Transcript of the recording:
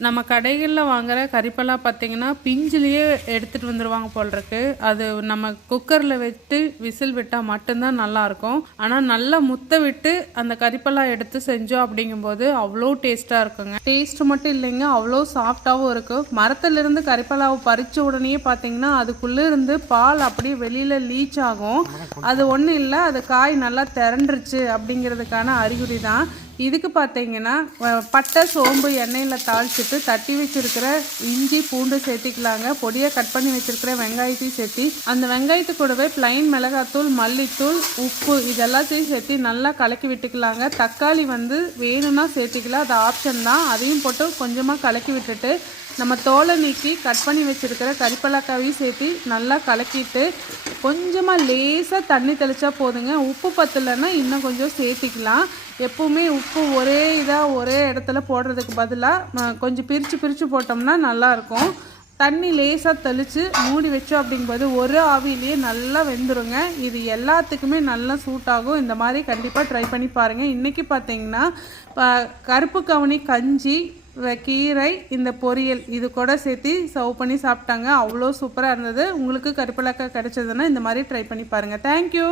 நம்ம கடைகளில் வாங்குகிற கறிப்பெல்லாம் பார்த்தீங்கன்னா பிஞ்சிலேயே எடுத்துகிட்டு வந்துடுவாங்க போல் இருக்கு அது நம்ம குக்கரில் விட்டு விசில் விட்டால் மட்டும்தான் நல்லாயிருக்கும் ஆனால் நல்லா முத்த விட்டு அந்த கறிப்பெல்லாம் எடுத்து செஞ்சோம் அப்படிங்கும்போது அவ்வளோ டேஸ்ட்டாக இருக்குங்க. டேஸ்ட் மட்டும் இல்லைங்க அவ்வளோ சாஃப்டாகவும் இருக்கும் மரத்துலேருந்து கறிப்பலாவை பறித்த உடனே பார்த்தீங்கன்னா அதுக்குள்ளே இருந்து பால் அப்படியே வெளியில் லீச் ஆகும். அது ஒன்றும் இல்லை அது காய் நல்லா திரண்டுருச்சு அப்படிங்கிறதுக்கான அறிகுறி தான் இதுக்கு பார்த்தீங்கன்னா பட்டை சோம்பு எண்ணெயில் தாளிச்சிட்டு தட்டி வச்சுருக்கிற இஞ்சி பூண்டு சேர்த்திக்கலாங்க. பொடியாக கட் பண்ணி வச்சுருக்கிற வெங்காயத்தையும் சேர்த்தி அந்த வெங்காயத்து கூடவே பிளைன் மிளகாத்தூள் மல்லித்தூள் உப்பு இதெல்லாத்தையும் சேர்த்து நல்லா கலக்கி விட்டுக்கலாங்க. தக்காளி வந்து வேணும்னா சேர்த்திக்கலாம். அது ஆப்ஷன் தான். அதையும் போட்டு கொஞ்சமாக கலக்கி விட்டுட்டு நம்ம தோலை நீக்கி கட் பண்ணி வச்சுருக்கிற கறிப்பலாக்காவையும் சேர்த்து நல்லா கலக்கிட்டு கொஞ்சமாக லேசாக தண்ணி தெளிச்சா போதுங்க. உப்பு பத்தலைன்னா இன்னும் கொஞ்சம் சேர்த்திக்கலாம். எப்போவுமே உப்பு ஒரே இதாக ஒரே இடத்துல போடுறதுக்கு பதிலாக கொஞ்சம் பிரித்து பிரித்து போட்டோம்னா நல்லாயிருக்கும். தண்ணி லேசாக தெளித்து மூடி வச்சோம் அப்படிங்கும்போது ஒரு ஆவிலேயே நல்லா வெந்துருங்க. இது எல்லாத்துக்குமே நல்லா சூட் ஆகும் இந்த மாதிரி கண்டிப்பாக ட்ரை பண்ணி பாருங்கள் இன்றைக்கி பார்த்தீங்கன்னா கருப்பு கவுனி கஞ்சி கீரை இந்த பொரியல் இது கூட சேர்த்து சர்வ் பண்ணி சாப்பிட்டாங்க. அவ்வளோ சூப்பராக இருந்தது. உங்களுக்கு கருப்பிலக்காய் கிடச்சதுன்னா இந்த மாதிரி ட்ரை பண்ணி பாருங்கள் தேங்க்யூ